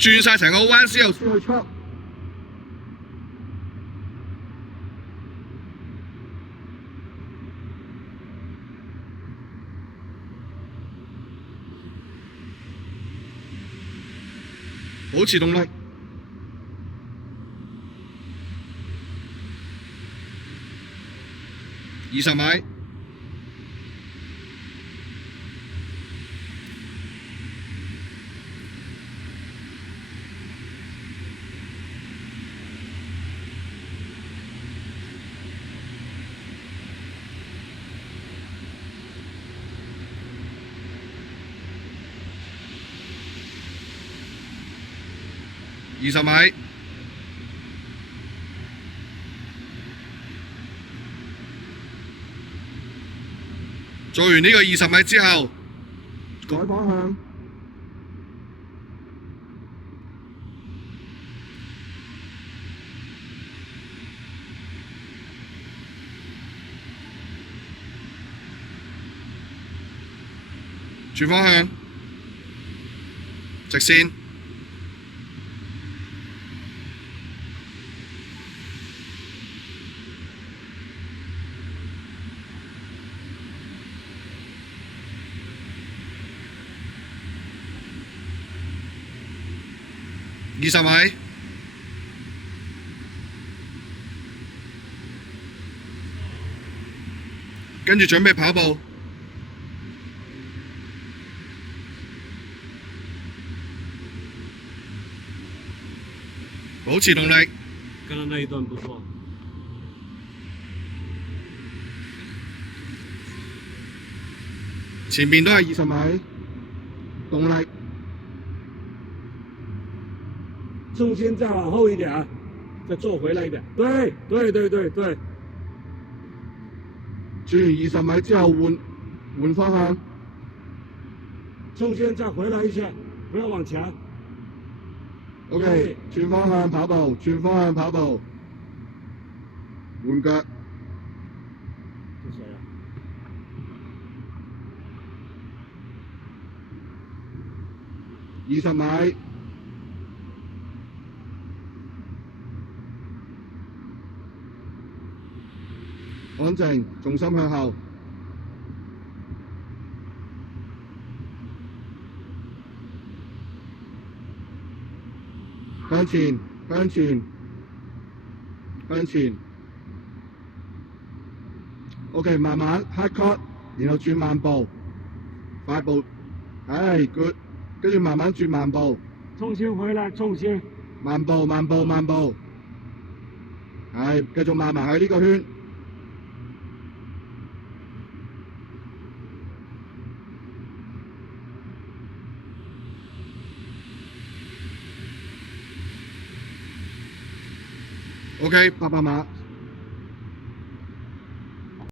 轉晒成個彎之後先去出。保持動力。20米。20米。做完呢個20米之後，改方向。轉方向。直線。20米。跟住準備跑步。保持動力。剛剛那一段不錯。前面都係20米，動力。重心再往後一點，再坐回來一點。對。轉完20米之後換方向。重心再回來一些，不要往前。OK， 轉方向跑步，換腳。20米。安靜，重心向後。向前。OK， 慢慢 hard cut， 然後轉慢步，快步。good， 跟住慢慢轉慢步。重心回來，重心。慢步。繼續慢慢喺呢個圈。OK， 800碼。